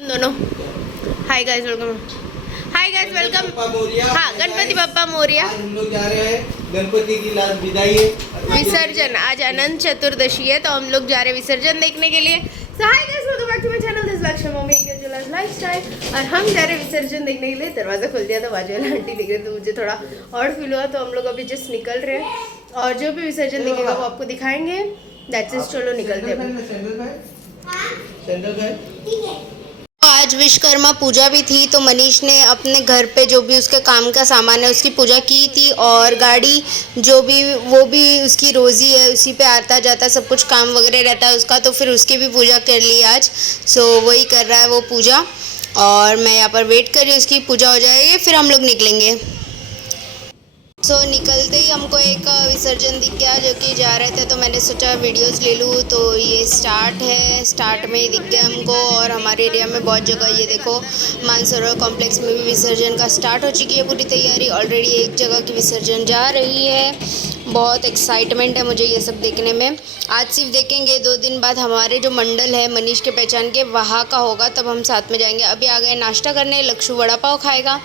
दोनों। Hi guys welcome. हाँ, गणपति बप्पा मोरिया। आज हम लोग जा रहे हैं गणपति की लास्ट विदाई विसर्जन। आज अनंत चतुर्दशी है तो हम लोग जा रहे हैं विसर्जन देखने के लिए। So hi guys, welcome back to my channel. This is Lakshya Mommy Kajola's Lifestyle और हम जा रहे हैं विसर्जन देखने के लिए। दरवाज़ा खुल दिया तो बाजू वाला आंटी दिख रहे तो मुझे थोड़ा और फील हुआ, तो हम लोग अभी जस्ट निकल रहे हैं और जो भी विसर्जन दिखेगा वो आपको दिखाएंगे। दैट्स इट, चलो निकलते हैं। आज विश्वकर्मा पूजा भी थी तो मनीष ने अपने घर पे जो भी उसके काम का सामान है उसकी पूजा की थी, और गाड़ी जो भी वो भी उसकी रोज़ी है, उसी पे आता जाता सब कुछ काम वगैरह रहता है उसका, तो फिर उसकी भी पूजा कर ली आज। सो वही कर रहा है वो पूजा और मैं यहाँ पर वेट कर रही हूँ, उसकी पूजा हो जाएगी फिर हम लोग निकलेंगे। निकलते ही हमको एक विसर्जन दिख गया जो कि जा रहे थे, तो मैंने सोचा वीडियोस ले लूँ। तो ये स्टार्ट में ही दिख गया हमको, और हमारे एरिया में बहुत जगह ये देखो मानसरोवर कॉम्प्लेक्स में भी विसर्जन का स्टार्ट हो चुकी है पूरी तैयारी। ऑलरेडी एक जगह की विसर्जन जा रही है। बहुत एक्साइटमेंट है मुझे ये सब देखने में। आज सिर्फ देखेंगे, 2 दिन बाद हमारे जो मंडल है मनीष के पहचान के वहाँ का होगा, तब हम साथ में जाएंगे। अभी आ गए नाश्ता करने, लक्षु वड़ा पाव खाएगा,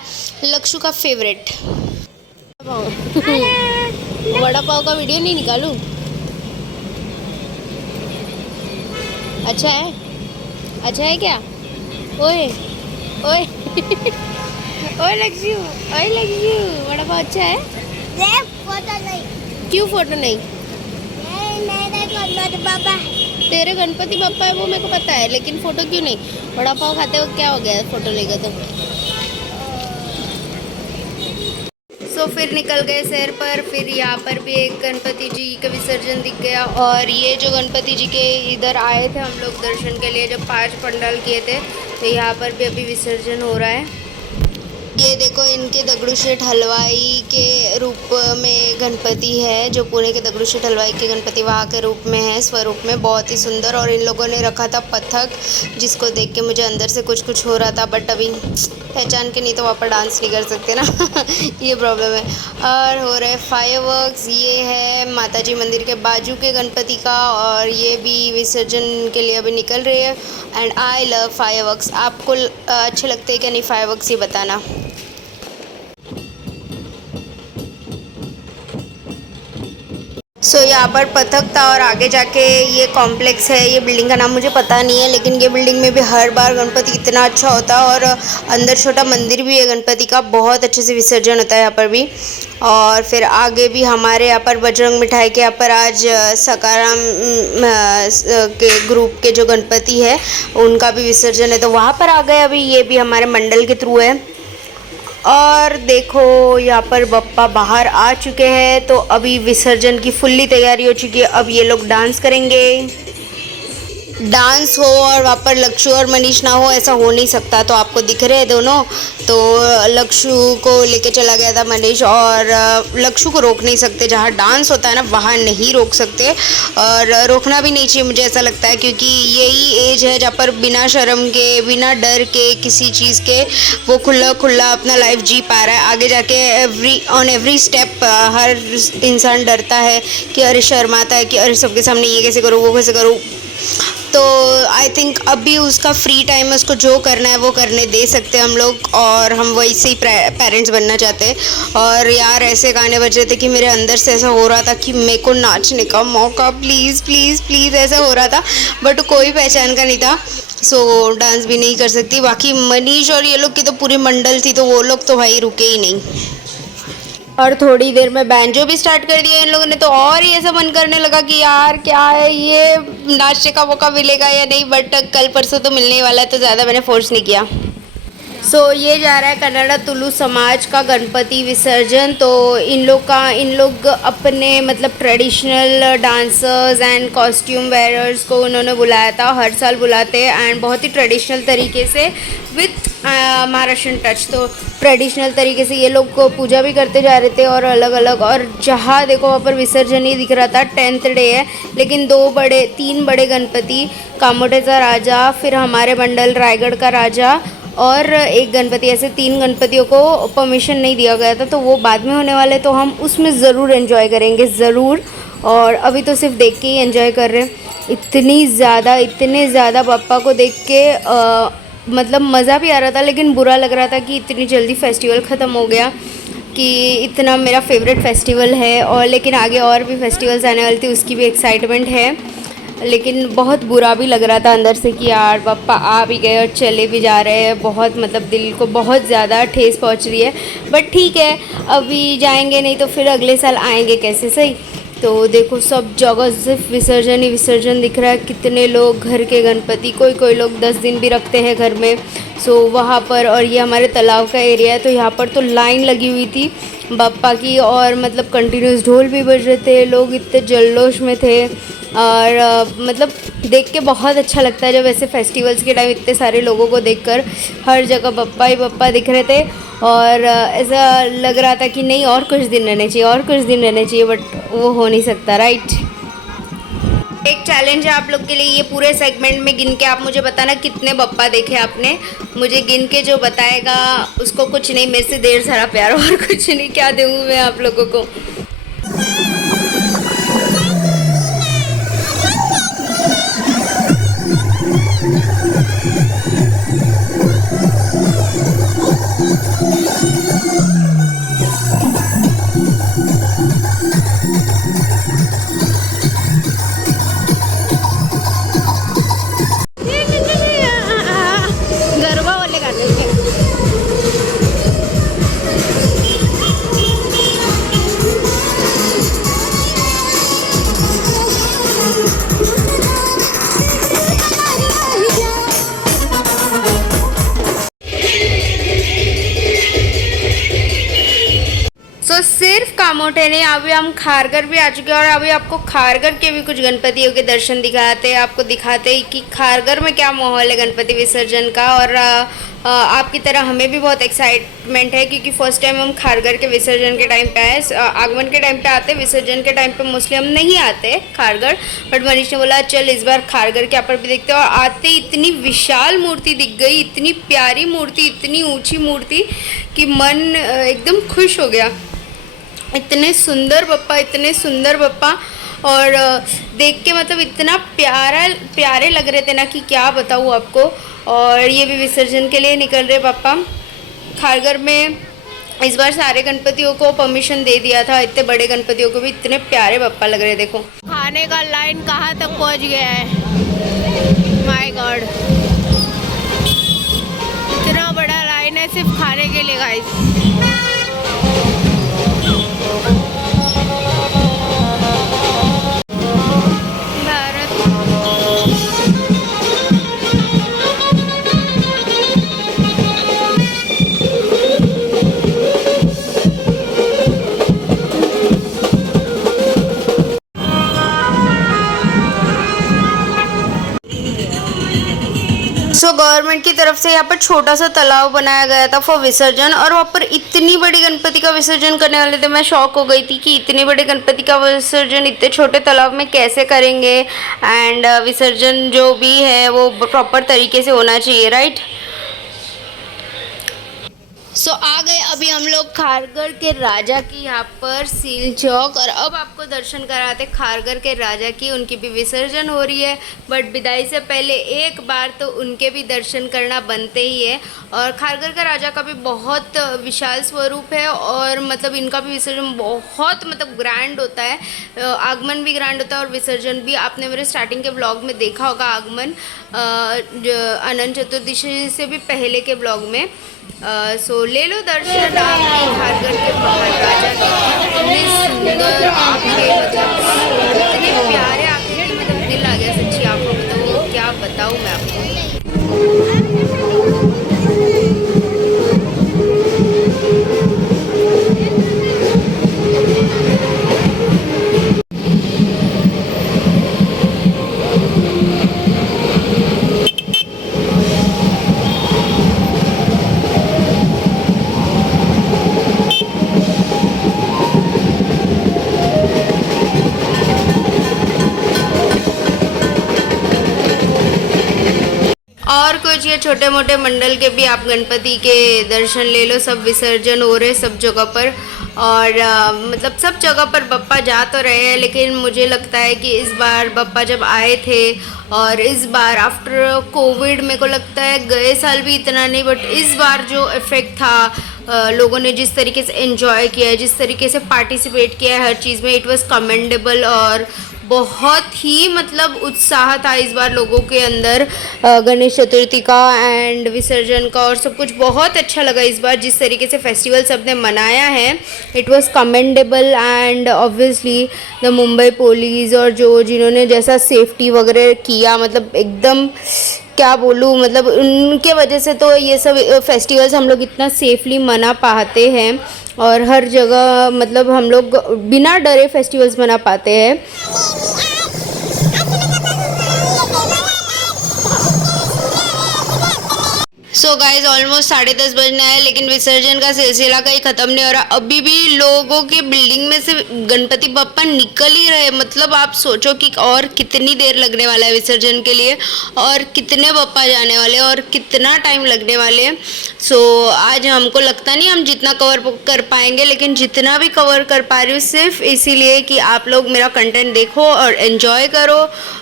लक्षु का फेवरेट वड़ा पाव का वीडियो नहीं निकालूं? अच्छा है क्या? ओए ओए ओए लक्ष्य वड़ा पाव अच्छा है? फोटो नहीं। क्यों फोटो नहीं? गणपति पापा। तेरे गणपति बप्पा है वो मेरे को पता है, लेकिन फोटो क्यों नहीं? वड़ा पाव खाते हो क्या हो गया फोटो लेगा तो? फिर निकल गए शहर पर। फिर यहाँ पर भी एक गणपति जी का विसर्जन दिख गया, और ये जो गणपति जी के इधर आए थे हम लोग दर्शन के लिए, जब 5 पंडाल किए थे, तो यहाँ पर भी अभी विसर्जन हो रहा है। ये देखो इनके दगड़ू शेठ हलवाई के रूप में गणपति है, जो पुणे के दगड़ू शेठ हलवाई के गणपति वहाँ के रूप में है, स्वरूप में बहुत ही सुंदर। और इन लोगों ने रखा था पथक, जिसको देख के मुझे अंदर से कुछ हो रहा था, बट अभी पहचान के नहीं तो वहाँ पर डांस नहीं कर सकते ना ये प्रॉब्लम है। और हो रहे फायरवर्क्स। ये है माताजी मंदिर के बाजू के गणपति का, और ये भी विसर्जन के लिए अभी निकल रही है। And I love fireworks. आपको अच्छे लगते हैं क्या नहीं फायरवर्क्स, ये बताना। यहाँ पर पथक था, और आगे जाके ये कॉम्प्लेक्स है। ये बिल्डिंग का नाम मुझे पता नहीं है, लेकिन ये बिल्डिंग में भी हर बार गणपति इतना अच्छा होता है, और अंदर छोटा मंदिर भी है गणपति का, बहुत अच्छे से विसर्जन होता है यहाँ पर भी। और फिर आगे भी हमारे यहाँ पर बजरंग मिठाई के यहाँ पर आज सकाराम के ग्रुप के जो गणपति है उनका भी विसर्जन है, तो वहाँ पर आ गए अभी। ये भी हमारे मंडल के थ्रू है। और देखो यहाँ पर बप्पा बाहर आ चुके हैं, तो अभी विसर्जन की फुल्ली तैयारी हो चुकी है। अब ये लोग डांस करेंगे। डांस हो और वहाँ पर लक्षु और मनीष ना हो, ऐसा हो नहीं सकता। तो आपको दिख रहे हैं दोनों, तो लक्षु को लेके चला गया था मनीष, और लक्षु को रोक नहीं सकते। जहाँ डांस होता है ना वहाँ नहीं रोक सकते, और रोकना भी नहीं चाहिए मुझे ऐसा लगता है, क्योंकि यही एज है जहाँ पर बिना शर्म के, बिना डर के, किसी चीज़ के वो खुला अपना लाइफ जी पा रहा है। आगे जाके एवरी स्टेप हर इंसान डरता है कि अरे शर्माता है कि अरे सबके सामने ये कैसे करूँ वो कैसे करूँ। तो आई थिंक अभी उसका फ्री टाइम है, उसको जो करना है वो करने दे सकते हैं हम लोग, और हम वैसे ही पेरेंट्स बनना चाहते हैं। और यार ऐसे गाने बज रहे थे कि मेरे अंदर से ऐसा हो रहा था कि मेरे को नाचने का मौका, प्लीज़ प्लीज़ प्लीज़, ऐसा हो रहा था, बट कोई पहचान का नहीं था। डांस भी नहीं कर सकती। बाकी मनीष और ये लोग की तो पूरी मंडल थी, तो वो लोग तो भाई रुके ही नहीं। और थोड़ी देर में बैंजो भी स्टार्ट कर दिया इन लोगों ने, तो और ही ऐसा मन करने लगा कि यार क्या है ये, नाचने का मौका मिलेगा या नहीं, बट कल परसों तो मिलने वाला है, तो ज़्यादा मैंने फोर्स नहीं किया। ये जा रहा है कन्नड़ा तुलु समाज का गणपति विसर्जन। तो इन लोग अपने मतलब traditional dancers and costume wearer's को उन्होंने बुलाया था, हर साल बुलाते हैं, एंड बहुत ही ट्रेडिशनल तरीके से विथ महाराष्ट्रन टच। तो ट्रेडिशनल तरीके से ये लोग को पूजा भी करते जा रहे थे, और अलग अलग, और जहाँ देखो वहाँ पर विसर्जन ही दिख रहा था। 10th डे है, लेकिन 3 बड़े गणपति, कामोटेचा राजा, फिर हमारे मंडल रायगढ़ का राजा, और एक गणपति, ऐसे 3 गणपतियों को परमिशन नहीं दिया गया था, तो वो बाद में होने वाले, तो हम उसमें ज़रूर एंजॉय करेंगे, ज़रूर। और अभी तो सिर्फ देख के ही एंजॉय कर रहे हैं। इतने ज़्यादा पापा को देख के मतलब मज़ा भी आ रहा था, लेकिन बुरा लग रहा था कि इतनी जल्दी फेस्टिवल ख़त्म हो गया, कि इतना मेरा फेवरेट फेस्टिवल है। और लेकिन आगे और भी फेस्टिवल्स आने वाली थी, उसकी भी एक्साइटमेंट है। लेकिन बहुत बुरा भी लग रहा था अंदर से कि यार पापा आ भी गए और चले भी जा रहे हैं। बहुत मतलब दिल को बहुत ज़्यादा ठेस पहुंच रही है। बट ठीक है, अभी जाएंगे नहीं तो फिर अगले साल आएंगे कैसे, सही। तो देखो सब जगह सिर्फ विसर्जन ही विसर्जन दिख रहा है। कितने लोग घर के गणपति, कोई लोग 10 दिन भी रखते हैं घर में। सो वहाँ पर, और ये हमारे तालाब का एरिया है, तो यहाँ पर तो लाइन लगी हुई थी बाप्पा की, और मतलब कंटिन्यूस ढोल भी बज रहे थे, लोग इतने जल्लोश में थे। और मतलब देख के बहुत अच्छा लगता है जब ऐसे फेस्टिवल्स के टाइम इतने सारे लोगों को देखकर हर जगह बप्पा ही बप्पा दिख रहे थे। और ऐसा लग रहा था कि नहीं और कुछ दिन रहने चाहिए, और कुछ दिन रहने चाहिए, बट वो हो नहीं सकता, राइट। एक चैलेंज है आप लोग के लिए, ये पूरे सेगमेंट में गिन के आप मुझे बताना कितने बप्पा देखे आपने। मुझे गिन के जो बताएगा उसको कुछ नहीं, मेरे से ढेर सारा प्यार, और कुछ नहीं। क्या दूँ मैं आप लोगों को। गरबा वाले गाने हैं। सो सिर्फ कामोठे नहीं, अभी हम खारगर भी आ चुके हैं, और अभी आपको खारगर के भी कुछ गणपतियों के दर्शन दिखाते हैं, आपको दिखाते हैं कि खारगर में क्या माहौल है गणपति विसर्जन का। और आपकी तरह हमें भी बहुत एक्साइटमेंट है, क्योंकि फर्स्ट टाइम हम खारगर के विसर्जन के टाइम पे आए। आगमन के टाइम पे आते, विसर्जन के टाइम पे मोस्टली हम नहीं आते खारगर। बट मनीष ने बोला चल इस बार खारगर के यहाँ पर भी देखते हैं। और आते इतनी विशाल मूर्ति दिख गई, इतनी प्यारी मूर्ति, इतनी ऊँची मूर्ति कि मन एकदम खुश हो गया। इतने सुंदर बप्पा, इतने सुंदर बप्पा, और देख के मतलब इतना प्यारे लग रहे थे ना कि क्या बताऊँ आपको। और ये भी विसर्जन के लिए निकल रहे पापा। खारगर में इस बार सारे गणपतियों को परमिशन दे दिया था, इतने बड़े गणपतियों को भी। इतने प्यारे बप्पा लग रहे, देखो। खाने का लाइन कहाँ तक पहुँच गया है, माय गॉड। इतना बड़ा लाइन है सिर्फ खाने के लिए गाइस। सो गवर्नमेंट की तरफ से यहाँ पर छोटा सा तालाब बनाया गया था फॉर विसर्जन, और वहाँ पर इतनी बड़ी गणपति का विसर्जन करने वाले थे। मैं शॉक हो गई थी कि इतने बड़े गणपति का विसर्जन इतने छोटे तालाब में कैसे करेंगे। एंड विसर्जन जो भी है वो प्रॉपर तरीके से होना चाहिए, राइट। सो आ गए अभी हम लोग खारगर के राजा की यहाँ पर सील चौक, और अब आपको दर्शन कराते खारगर के राजा की। उनकी भी विसर्जन हो रही है, बट विदाई से पहले एक बार तो उनके भी दर्शन करना बनते ही है। और खारगर का राजा का भी बहुत विशाल स्वरूप है, और मतलब इनका भी विसर्जन बहुत मतलब ग्रैंड होता है। आगमन भी ग्रैंड होता है और विसर्जन भी। आपने मेरे स्टार्टिंग के ब्लॉग में देखा होगा आगमन, अनंत चतुर्दशी से भी पहले के ब्लॉग में। सो ले लो दर्शन आपकी खारगर के महाराजा के। इतने सुंदर आंखें, मतलब इतने प्यारे आंखें कि मतलब दिल आ गया सच्ची आंखों में। तो क्या बताऊँ मैं आपको। और कुछ ये छोटे मोटे मंडल के भी आप गणपति के दर्शन ले लो। सब विसर्जन हो रहे सब जगह पर, और मतलब सब जगह पर बप्पा जा तो रहे हैं, लेकिन मुझे लगता है कि इस बार बप्पा जब आए थे और इस बार आफ्टर कोविड, मेरे को लगता है गए साल भी इतना नहीं, बट इस बार जो इफ़ेक्ट था, लोगों ने जिस तरीके से एंजॉय किया है, जिस तरीके से पार्टिसिपेट किया है हर चीज़ में, इट वाज कमेंडेबल। और बहुत ही मतलब उत्साह था इस बार लोगों के अंदर गणेश चतुर्थी का एंड विसर्जन का, और सब कुछ बहुत अच्छा लगा इस बार जिस तरीके से फेस्टिवल सबने मनाया है। It was commendable and obviously the Mumbai police और जो जिन्होंने जैसा सेफ्टी वगैरह किया, मतलब एकदम क्या बोलूँ, मतलब उनके वजह से तो ये सब फेस्टिवल्स हम लोग इतना सेफली मना पाते हैं और हर जगह मतलब हम लोग बिना डरे फेस्टिवल्स मना पाते हैं। सो गाइज ऑलमोस्ट 10:30 बजने आए, लेकिन विसर्जन का सिलसिला कहीं ख़त्म नहीं हो रहा। अभी भी लोगों के बिल्डिंग में से गणपति बप्पा निकल ही रहे। मतलब आप सोचो कि और कितनी देर लगने वाला है विसर्जन के लिए, और कितने बप्पा जाने वाले और कितना टाइम लगने वाले हैं। सो आज हमको लगता नहीं हम जितना कवर कर पाएंगे, लेकिन जितना भी कवर कर पा रही हूँ सिर्फ इसीलिए कि आप लोग मेरा कंटेंट देखो और एंजॉय करो।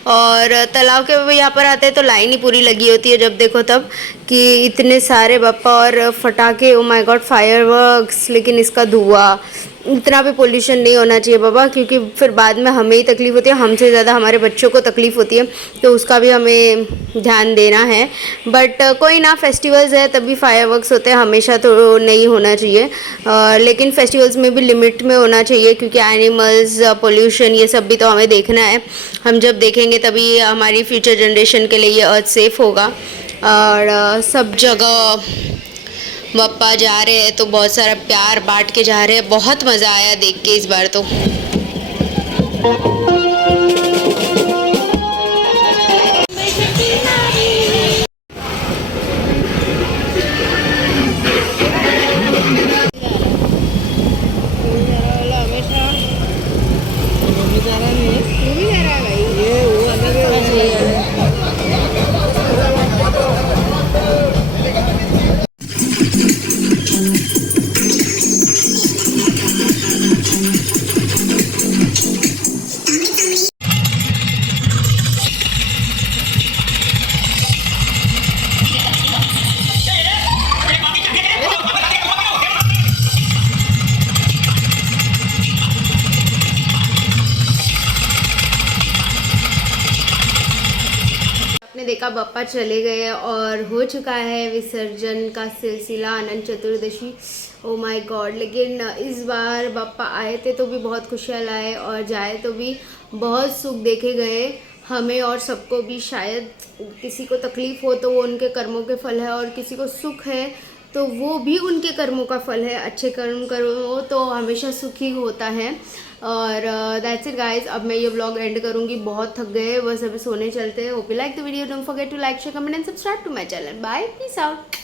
और तालाब के यहाँ पर आते हैं तो लाइन ही पूरी लगी होती है जब देखो तब, कि इतने सारे बप्पा और फटाके, ओ माय गॉड, फायरवर्क्स, लेकिन इसका धुआं, इतना भी पोल्यूशन नहीं होना चाहिए बाबा, क्योंकि फिर बाद में हमें ही तकलीफ़ होती है, हमसे ज़्यादा हमारे बच्चों को तकलीफ़ होती है, तो उसका भी हमें ध्यान देना है। बट कोई ना, फेस्टिवल्स है तभी फायरवर्क्स होते हैं, हमेशा तो नहीं होना चाहिए, लेकिन फेस्टिवल्स में भी लिमिट में होना चाहिए, क्योंकि एनिमल्स, पोल्यूशन, ये सब भी तो हमें देखना है। हम जब देखेंगे तभी हमारी फ्यूचर जनरेशन के लिए ये अर्थ सेफ होगा। और सब जगह बप्पा जा रहे हैं तो बहुत सारा प्यार बांट के जा रहे हैं। बहुत मज़ा आया देख के इस बार तो। आपने देखा बप्पा चले गए और हो चुका है विसर्जन का सिलसिला, Anant Chaturdashi. Oh my God, लेकिन इस बार बप्पा आए थे तो भी बहुत खुशियाँ लाए और जाए तो भी बहुत सुख देखे गए हमें और सबको भी। शायद किसी को तकलीफ़ हो तो वो उनके कर्मों के फल है, और किसी को सुख है तो वो भी उनके कर्मों का फल है। अच्छे कर्म करो तो हमेशा सुखी होता है। और दैट्स इट गाइस, अब मैं ये व्लॉग एंड करूँगी, बहुत थक गए, बस अभी सोने चलते हैं। Hope you like the video, don't forget to like, share, comment and subscribe to my channel. Bye, peace out.